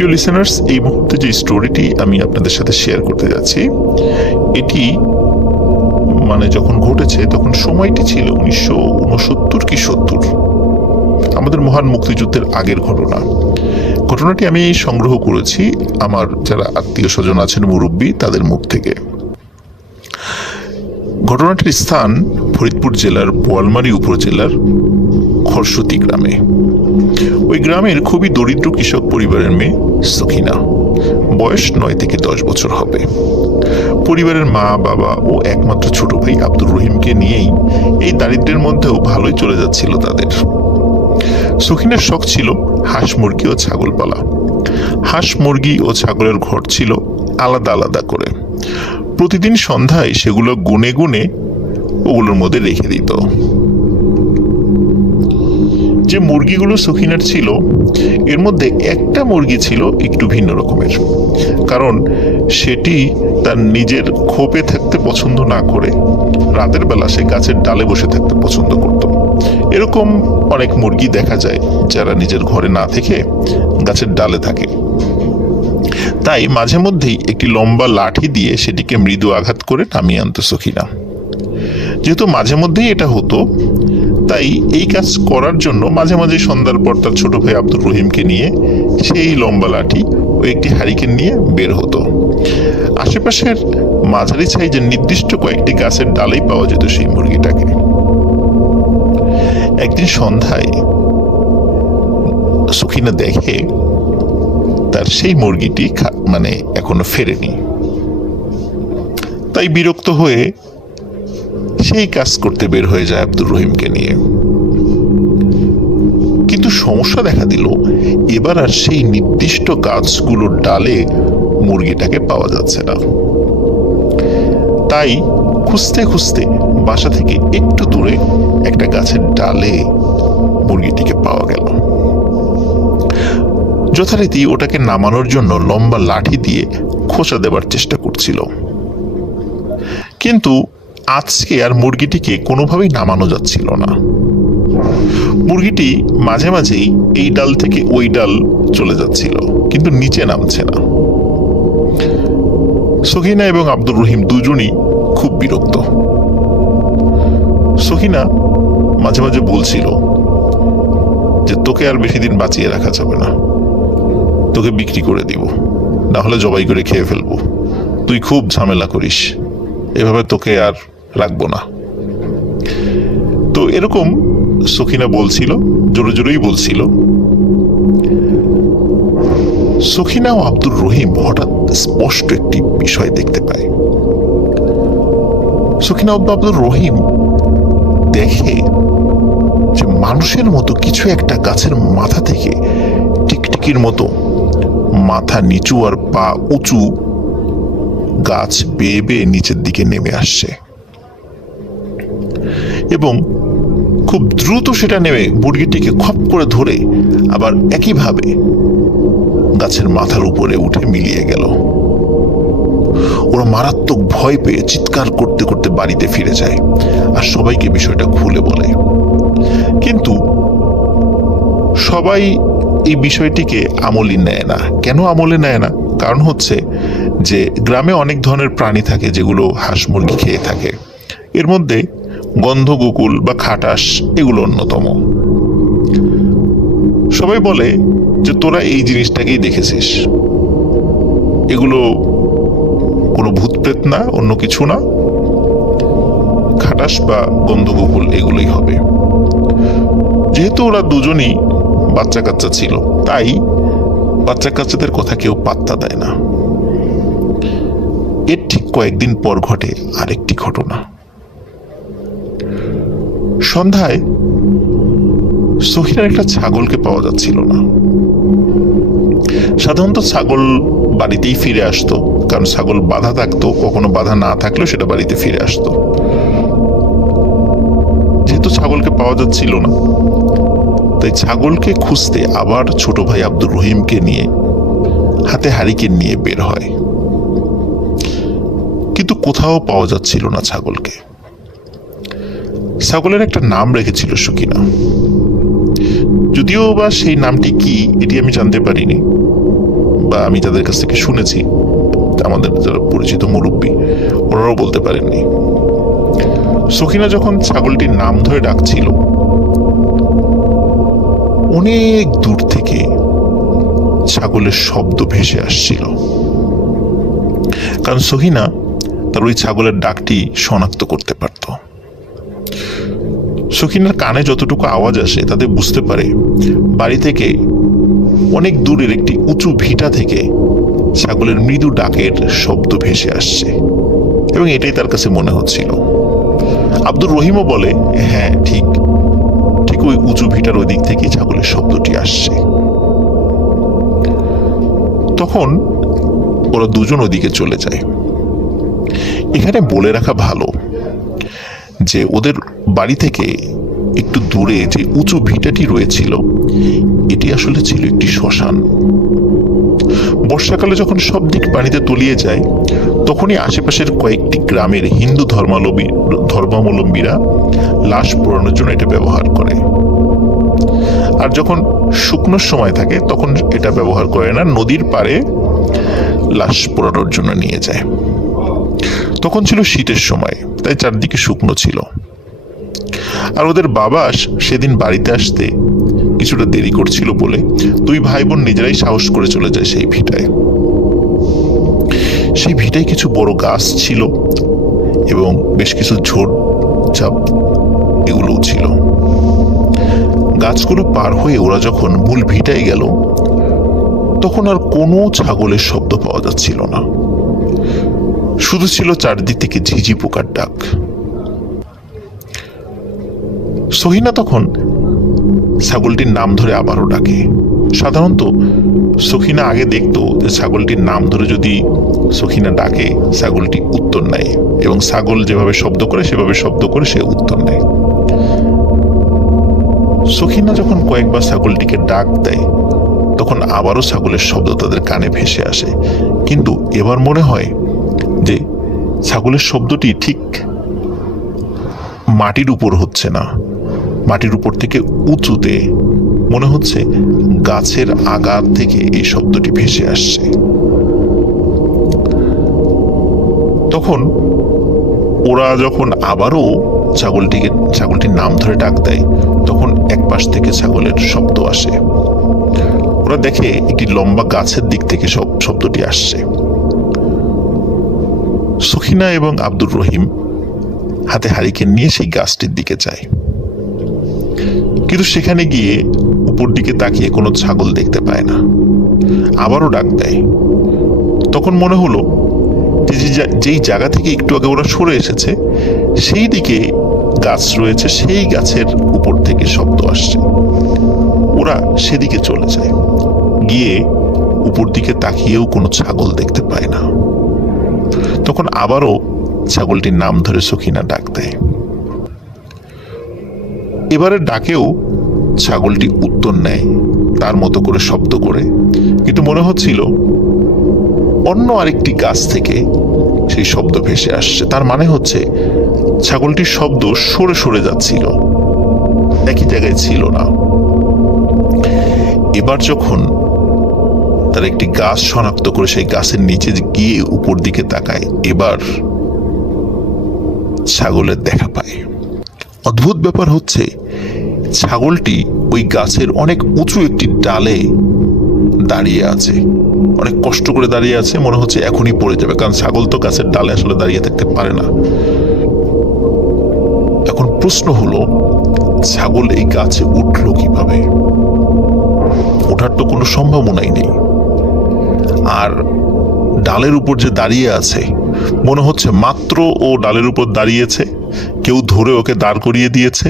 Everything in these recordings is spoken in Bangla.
প্রিয় লিসেনার্স, এই মুহূর্তে যে স্টোরিটি আমি আপনাদের সাথে শেয়ার করতে যাচ্ছি, এটি যখন ঘটেছে তখন সময়টি ছিল 1969 কি 70, আমাদের মহান মুক্তিযুদ্ধের আগের ঘটনা। ঘটনাটি আমি সংগ্রহ করেছি আমার যারা আত্মীয় স্বজন আছেন, মুরব্বী, তাদের মুখ থেকে। ঘটনাটির স্থান ফরিদপুর জেলার বোয়ালমারী উপজেলার খরসতি গ্রামে। ওই গ্রামের খুবই দরিদ্র কৃষক পরিবারের মেয়ে সখিনা, বয়স 9 থেকে 10 বছর হবে। পরিবারের মা, বাবা ও একমাত্র ছোট ভাই আব্দুর রহিমকে নিয়েই এই দারিদ্র্যের মধ্যেও ভালোই চলে যাচ্ছিল তাদের। সখিনার শখ ছিল হাঁস মুরগি ও ছাগল পালা। হাঁস মুরগি ও ছাগলের ঘর ছিল আলাদা আলাদা করে। প্রতিদিন সন্ধ্যায় সেগুলো গুনে গুনে ওগুলোর মধ্যে রেখে দিত। যে মুরগিগুলো সখিনার ছিল, এর মধ্যে একটা মুরগি ছিল একটু ভিন্ন রকমের, কারণ সেটি তার নিজের খোপে থাকতে পছন্দ না করে রাতের বেলা সে গাছের ডালে বসে থাকতে পছন্দ করত। এরকম অনেক মুরগি দেখা যায় যারা নিজের ঘরে না থেকে গাছের ডালে থাকে। তাই মাঝে মধ্যেই একটি লম্বা লাঠি দিয়ে সেটিকে মৃদু আঘাত করে নামিয়ে আনত সখিনা। যেহেতু মাঝে মধ্যেই এটা হতো, তাই এই কাজ করার জন্য মাঝে মাঝে সন্ধ্যার পর তার ছোট ভাই আব্দুর রহিমকে নিয়ে সেই লম্বা লাঠি ও একটি হারিকেন নিয়ে বের হতো। আশেপাশের মাঝারি সাইজের নির্দিষ্ট কয়েকটি গাছের ডালেই পাওয়া যেত সেই মুরগিটাকে। একদিন সন্ধ্যায় সখিনা দেখে তার সেই মুরগিটি এখনো ফেরেনি। তাই বিরক্ত হয়ে সেই কাজ করতে বের হয়ে যায় আব্দুর রহিমকে নিয়ে। কিন্তু সমস্যা দেখা দিল, এবার আর সেই নির্দিষ্ট গাছগুলোর ডালে মুরগিটাকে পাওয়া যাচ্ছে না। তাই খুঁজতে খুঁজতে বাসা থেকে একটু দূরে একটা গাছের ডালে মুরগিটিকে পাওয়া গেল। যথারীতি ওটাকে নামানোর জন্য লম্বা লাঠি দিয়ে খোঁচা দেবার চেষ্টা করছিল, কিন্তু আজকে আর মুরগিটিকে কোনোভাবেই নামানো যাচ্ছিল না। মুরগিটি মাঝে মাঝেই এই ডাল থেকে ওই ডাল চলে যাচ্ছিল, কিন্তু নিচে নামছে না। সখিনা এবং আব্দুর রহিম দুজনই খুব বিরক্ত। সখিনা মাঝে মাঝে বলছিল যে তোকে আর বেশি দিন বাঁচিয়ে রাখা যাবে না, তোকে বিক্রি করে দিব, না হলে জবাই করে খেয়ে ফেলবো, তুই খুব ঝামেলা করিস, এভাবে তোকে আর রাখবো না। তো এরকম সখিনা বলছিল, জোরে জোরেই বলছিল। সখিনা ও আব্দুর রহিম হঠাৎ স্পষ্ট একটি বিষয় দেখতে পায়। সখিনা ও আব্দুর রহিম দেখে যে মানুষের মতো কিছু একটা গাছের মাথা থেকে টিকটিকির মতো মাথা নিচু আর পা উঁচু গাছ বেয়ে বেয়ে নিচের দিকে নেমে আসছে, এবং খুব দ্রুত সেটা নেমে মুরগিটিকে খপ করে ধরে আবার একইভাবে গাছের মাথার উপরে উঠে মিলিয়ে গেল। ওরা মারাত্মক ভয় পেয়ে চিৎকার করতে করতে বাড়িতে ফিরে যায় আর সবাইকে বিষয়টা খুলে বলে। কিন্তু সবাই এই বিষয়টিকে আমলে নেয় না। কেন আমলে নেয় না? কারণ হচ্ছে যে গ্রামে অনেক ধরনের প্রাণী থাকে যেগুলো হাঁস মুরগি খেয়ে থাকে। এর মধ্যে গন্ধগোকুল বা খাটাস এগুলো অন্যতম। সবাই বলে যে তোরা এই জিনিসটাকেই দেখেছিস, এগুলো কোনো ভূত প্রেত না, অন্য কিছু না, খাটাস বা গন্ধগোকুল এগুলোই হবে। যেহেতু ওরা দুজনই বাচ্চা কাচ্চা ছিল, তাই বাচ্চা কাচ্চাদের কথা কেউ পাত্তা দেয় না। এর ঠিক কয়েকদিন পর ঘটে আরেকটি ঘটনা। সন্ধ্যায় সখিনার একটা ছাগলকে পাওয়া যাচ্ছিল না। সাধারণত ছাগল বাড়িতেই ফিরে আসতো, কারণ ছাগল বাধা থাকতো, কখনো বাধা না থাকলেও সেটা বাড়িতে ফিরে আসতো। যেহেতু ছাগলকে পাওয়া যাচ্ছিল না, তাই ছাগলকে খুঁজতে আবার ছোট ভাই আব্দুর রহিমকে নিয়ে হাতে হারিকেন নিয়ে বের হয়, কিন্তু কোথাও পাওয়া যাচ্ছিল না ছাগলকে। ছাগলের একটা নাম রেখেছিল সখিনা, যদিও বা সেই নামটি কি এটি আমি জানতে পারিনি। বা আমি তাদের কাছ থেকে শুনেছি, আমাদের যারা পরিচিত মুরব্বী ওনারাও বলতে পারেননি। সখিনা যখন ছাগলটির নাম ধরে ডাকছিল, অনেক দূর থেকে ছাগলের শব্দ ভেসে আসছিল, কারণ সখিনা তার ওই ছাগলের ডাকটি শনাক্ত করতে পারত। সখিনার কানে যতটুকু আওয়াজ আসে তাতে বুঝতে পারে বাড়ি থেকে অনেক দূরের একটি উঁচু ভিটা থেকে ছাগলের মৃদু ডাকের শব্দ ভেসে আসছে, এবং এটাই তার কাছে মনে হচ্ছিল। আব্দুর রহিমও বলে, হ্যাঁ ঠিক ঠিক ওই উঁচু ভিটার ওই দিক থেকে ছাগলের শব্দটি আসছে। তখন ওরা দুজন ওদিকে চলে যায়। এখানে বলে রাখা ভালো যে ওদের বাড়ি থেকে একটু দূরে যে উঁচু ভিটাটি রয়েছিল, এটি আসলে ছিল একটি শ্মশান। বর্ষাকালে যখন সব দিক পানিতে তলিয়ে যায়, তখনই আশেপাশের কয়েকটি গ্রামের হিন্দু ধর্মাবলম্বীরা লাশ পোড়ানোর জন্য এটা ব্যবহার করে। আর যখন শুকনোর সময় থাকে তখন এটা ব্যবহার করে না, নদীর পাড়ে লাশ পোড়ানোর জন্য নিয়ে যায়। তখন ছিল শীতের সময়, তাই চারদিকে শুকনো ছিল। আর ওদের বাবা সেদিন বাড়িতে আসতে কিছুটা দেরি করছিল বলে দুই ভাই বোন নিজেরাই সাহস করে চলে যায় সেই ভিটায়। সেই ভিটায় কিছু বড় গাছ ছিল এবং বেশ কিছু ঝোড় ঝাপ এগুলোও ছিল। গাছগুলো পার হয়ে ওরা যখন মূল ভিটায় গেল, তখন আর কোনো ছাগলের শব্দ পাওয়া যাচ্ছিল না, শুধু ছিল চারদিক থেকে ঝিঝি পোকার ডাক। সহিনা তখন ছাগলটির নাম ধরে আবারও ডাকে। সাধারণত সখিনা আগে দেখতো যে ছাগলটির নাম ধরে যদি সখিনা ডাকে, ছাগলটি উত্তর নেয়, এবং ছাগল যেভাবে শব্দ করে সেভাবে শব্দ করে সে উত্তর নেয়। সখিনা যখন কয়েকবার ছাগলটিকে ডাক দেয়, তখন আবারও ছাগলের শব্দ তাদের কানে ভেসে আসে, কিন্তু এবার মনে হয় যে ছাগলের শব্দটি ঠিক মাটির উপর হচ্ছে না, মাটির উপর থেকে উঁচুতে, মনে হচ্ছে গাছের আগার থেকে এই শব্দটি ভেসে আসছে। তখন ওরা যখন আবারও ছাগলটির নাম ধরে ডাক দেয়, তখন এক পাশ থেকে ছাগলের শব্দ আসে। ওরা দেখে একটি লম্বা গাছের দিক থেকে শব্দটি আসছে। সখিনা এবং আব্দুর রহিম হাতে হারিকেন নিয়ে সেই গাছটির দিকে যায়, কিন্তু সেখানে গিয়ে উপর দিকে তাকিয়ে কোনো ছাগল দেখতে পায় না। আবারও ডাক দেয়। তখন মনে হলো যেই জায়গা থেকে একটু আগে ওরা সরে এসেছে সেই দিকে গাছ রয়েছে, সেই গাছের উপর থেকে শব্দ আসছে। ওরা সেদিকে চলে যায়, গিয়ে উপর দিকে তাকিয়েও কোনো ছাগল দেখতে পায় না। তখন আবারও ছাগলটির নাম ধরে সখিনা ডাক দেয়। এবারে ডাকেও ছাগলটি উত্তর নেয় তার মতো করে শব্দ করে, কিন্তু মনে হচ্ছিল অন্য আরেকটি গাছ থেকে সেই শব্দ ভেসে আসছে। তার মানে হচ্ছে ছাগলটির শব্দ সরে সরে যাচ্ছিল, একই জায়গায় ছিল না। এবার যখন তার একটি গাছ শনাক্ত করে সেই গাছের নিচে গিয়ে উপর দিকে তাকায়, এবার ছাগলের দেখা পায়। অদ্ভুত ব্যাপার হচ্ছে ছাগলটি ওই গাছের অনেক উঁচু একটি ডালে দাঁড়িয়ে আছে, অনেক কষ্ট করে দাঁড়িয়ে আছে, মনে হচ্ছে এখনই পড়ে যাবে, কারণ ছাগল তো গাছের ডালে আসলে দাঁড়িয়ে থাকতে পারে না। এখন প্রশ্ন হলো, ছাগল এই গাছে উঠলো কিভাবে? ওঠার তো কোনো সম্ভাবনাই নেই। আর ডালের উপর যে দাঁড়িয়ে আছে, মনে হচ্ছে মাত্র ও ডালের উপর দাঁড়িয়েছে, কেউ ধরে ওকে দাঁড় করিয়ে দিয়েছে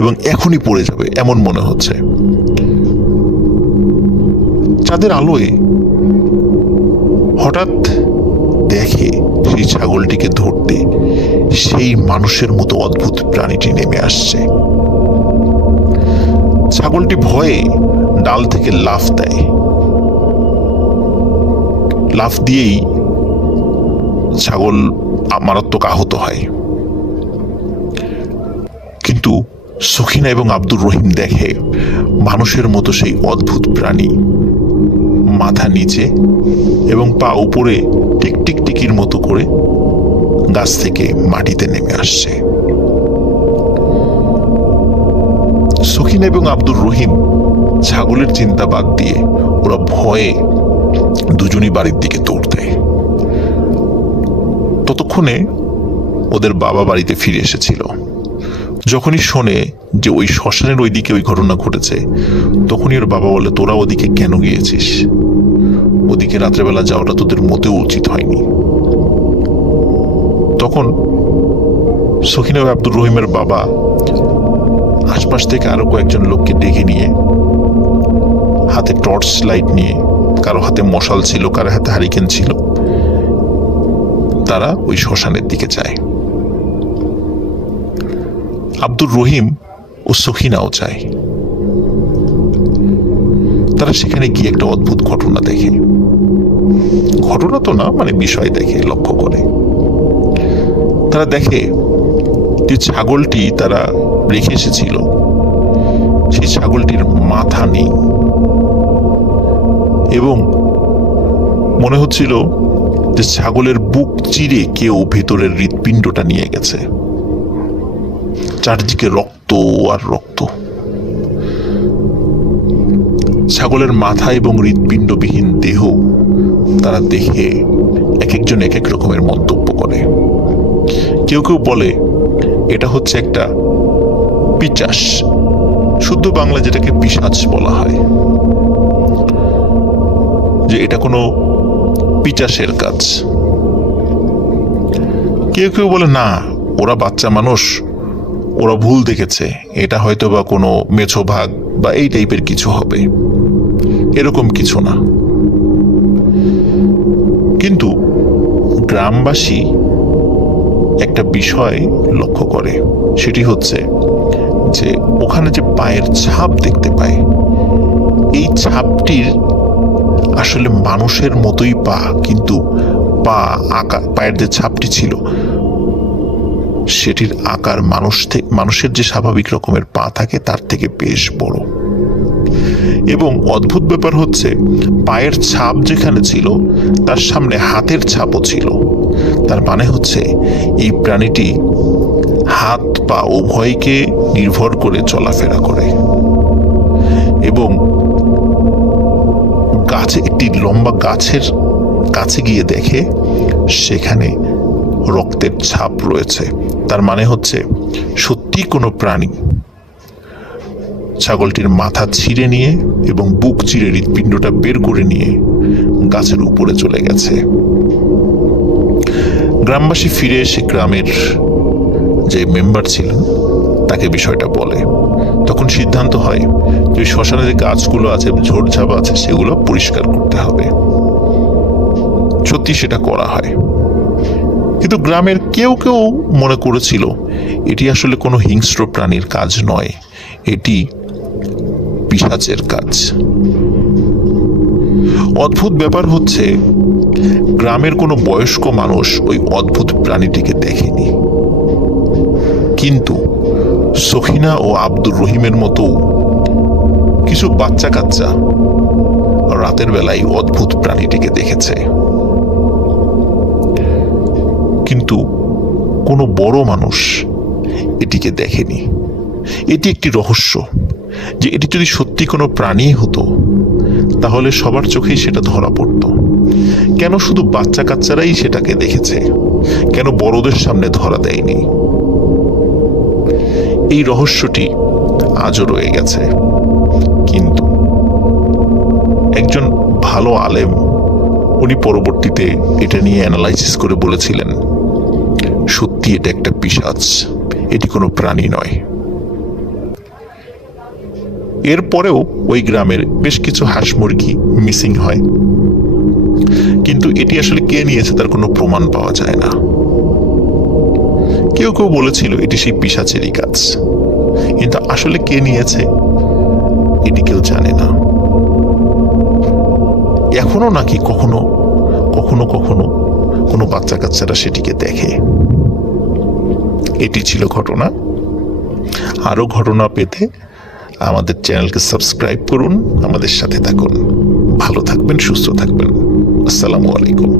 এবং এখনই পড়ে যাবে এমন মনে হচ্ছে। চাঁদের আলোয় হঠাৎ দেখে সেই ছাগলটিকে ধরতে সেই মানুষের মতো অদ্ভুত প্রাণীটি নেমে আসছে। ছাগলটি ভয়ে ডাল থেকে লাফ দেয়, লাফ দিয়েই ছাগল মারাত্মক আহত হয়। কিন্তু সখিনা এবং আব্দুর রহিম দেখে মানুষের মতো সেই অদ্ভুত প্রাণী মাথা নিচে এবং পা উপরে টিকটিকির মতো করে গাছ থেকে মাটিতে নেমে আসছে। সখিনা এবং আব্দুর রহিম ছাগলের চিন্তা বাদ দিয়ে ওরা ভয়ে দুজনই বাড়ির দিকে দৌড় দেয়। ততক্ষণে ওদের বাবা বাড়িতে ফিরে এসেছিল। যখনই শোনে যে ওই শ্মশানের ওইদিকে ওই ঘটনা ঘটেছে, তখনই ওর বাবা বলে, তোরা ওদিকে কেন গিয়েছিস? ওদিকে রাত্রেবেলা যাওয়াটা তোদের মোটেও উচিত হয়নি। তখন সখিনা ও আব্দুর রহিমের বাবা আশপাশ থেকে আরো কয়েকজন লোককে ডেকে নিয়ে, হাতে টর্চ লাইট নিয়ে, কারো হাতে মশাল ছিল, কারো হাতে হারিকেন ছিল, তারা ওই শ্মশানের দিকে যায়। আব্দুর রহিম ও সখিনাও যায়। তারা সেখানে গিয়ে একটা অদ্ভুত ঘটনা দেখে। ঘটনা তো না, মানে বিষয় দেখে, লক্ষ্য করে। তারা দেখে যে ছাগলটি তারা রেখে এসেছিল, সেই ছাগলটির মাথা নেই এবং মনে হচ্ছিল যে ছাগলের বুক চিরে কেউ ভেতরের হৃৎপিণ্ডটা নিয়ে গেছে। চারদিকে রক্ত আর রক্ত। ছাগলের মাথা এবং হৃৎপিণ্ডবিহীন দেহ তারা দেখে এক একজন এক এক রকমের মন্তব্য করে। কেউ কেউ বলে এটা হচ্ছে একটা পিচাস, শুদ্ধ বাংলা যেটাকে পিশাচ বলা হয়, যে এটা কোনো পিচাসের কাজ। কেউ কেউ বলে না, ওরা বাচ্চা মানুষ, ওরা ভুল দেখেছে, এটা হয়তো বা কোনো মেছো ভাগ বা এই টাইপের কিছু হবে, এরকম কিছু না। কিন্তু গ্রামবাসী একটা বিষয় লক্ষ্য করে, সেটি হচ্ছে যে ওখানে যে পায়ের ছাপ দেখতে পায়, এই ছাপটির আসলে মানুষের মতোই পা, কিন্তু পা আঁকা, পায়ের যে ছাপটি ছিল সেটির আকার মানুষের যে স্বাভাবিক রকমের পা থাকে তার থেকে বেশ বড়। এবং অদ্ভুত ব্যাপার হচ্ছে, পায়ের ছাপ যেখানে ছিল তার সামনে হাতের ছাপও ছিল। তার মানে হচ্ছে এই প্রাণীটি হাত পা উভয়কে নির্ভর করে চলাফেরা করে। এবং গাছে, একটি লম্বা গাছের কাছে গিয়ে দেখে সেখানে রক্তের ছাপ রয়েছে। তার মানে হচ্ছে সত্যি কোনো প্রাণী ছাগলটির মাথা ছিঁড়ে নিয়ে এবং বুক চিরে হৃৎপিণ্ডটা বের করে নিয়ে গাছের উপরে চলে গেছে। গ্রামবাসী ফিরে এসে গ্রামের যে মেম্বার ছিলেন তাকে বিষয়টা বলে। তখন সিদ্ধান্ত হয় যে শ্মশানে যে গাছগুলো আছে, ঝোড়ঝাপ আছে, সেগুলো পরিষ্কার করতে হবে। সত্যি সেটা করা হয়। কিন্তু গ্রামের কেউ কেউ মনে করেছিল এটি আসলে কোনো হিংস্র প্রাণীর কাজ নয়, এটি পিশাচের কাজ। অদ্ভুত ব্যাপার হচ্ছে, গ্রামের কোনো বয়স্ক মানুষ ওই অদ্ভুত প্রাণীটিকে দেখেনি, কিন্তু সখিনা ও আব্দুর রহিমের মতো কিছু বাচ্চা কাচ্চা রাতের বেলায় অদ্ভুত প্রাণীটিকে দেখেছে। কিন্তু কোনো বড় মানুষ এটিকে দেখেনি। এটি একটি রহস্য, যে এটি যদি সত্যি কোনো প্রাণী হতো তাহলে সবার চোখেই সেটা ধরা পড়ত। কেন শুধু বাচ্চা কাচ্চারাই সেটাকে দেখেছে, কেন বড়দের সামনে ধরা দেয়নি? এই রহস্যটি আজও রয়ে গেছে। কিন্তু একজন ভালো আলেম, উনি পরবর্তীতে এটা নিয়ে অ্যানালাইসিস করে বলেছিলেন, সত্যি এটা একটা পিশাচ, এটি কোনো প্রাণী নয়। এরপরেও ওই গ্রামের বেশ কিছু হাঁস মুরগি মিসিং হয়, কিন্তু এটি আসলে কে নিয়েছে তার কোনো প্রমাণ পাওয়া যায় না। কেউ কেউ বলেছিল এটি সেই পিশাচেরই কাজ, কিন্তু আসলে কে নিয়েছে এটি কেউ জানে না। এখনো নাকি কখনো কখনো কখনো কোনো বাচ্চা কাচ্চারা সেটিকে দেখে। এটি ছিল ঘটনা। আরো ঘটনা পেতে আমাদের চ্যানেলকে সাবস্ক্রাইব করুন, আমাদের সাথে থাকুন। ভালো থাকবেন, সুস্থ থাকবেন। আসসালামু আলাইকুম।